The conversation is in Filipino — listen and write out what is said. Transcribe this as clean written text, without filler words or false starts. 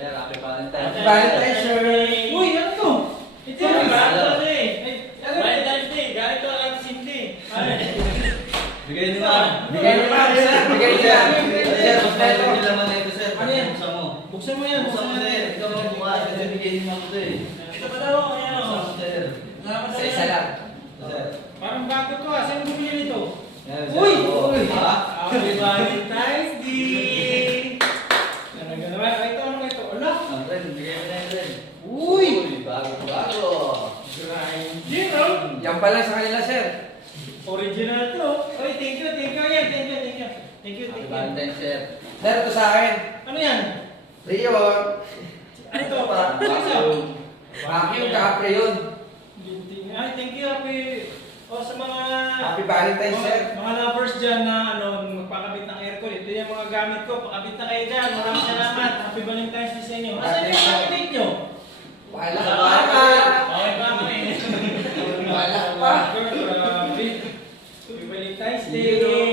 Sir, happy Valentine's. Happy Valentine's, sir. Uy, ano to? Ito yung Ano? Valentine's Day. Galing to lang Cindy. Bigay niyo na. Bigay niyo na, sir. Bigay niyo na. Sir, basta yung laman na ito, sir. Ano yan? Buksan mo. Buksan mo yan. Buksan mo, sir. Ikaw ang bukas. Kasi bigay niyo ako ito eh. Ito pa daw. Ayan o. Buksan mo, sir. Isa lang. Sir. Parang bago to ah. Saan bumili nito? Yan, sir. Uy! Oh, Uy! ha? Happy Valentine's Day! Talaga naman. Ay, ito. Ano ito? Ala! Ang ren, bigay mo na yung ren. Uy! Bago. Grinder, oh! Yan pa lang sa kanila, sir. Original to. Uy, thank you. Yan, thank you. Happy Valentine's, sir. Sir, ito sa akin. Ano yan? Rayon. Ano ito? Vacuum. Vacuum, tsaka yun. Ay, thank you, happy. O sa mga Happy Valentine's, sir. mga lovers dyan na magpakabit ng aircon. Ito yung mga gamit ko. Pakabit na kayo dyan. Maraming salamat. Happy Valentine's Day sa inyo. Nasaan yung pakabit nyo? Wala Wala pa. Okay pa ako eh. Wala pa. Grabe. Happy Valentine's Day.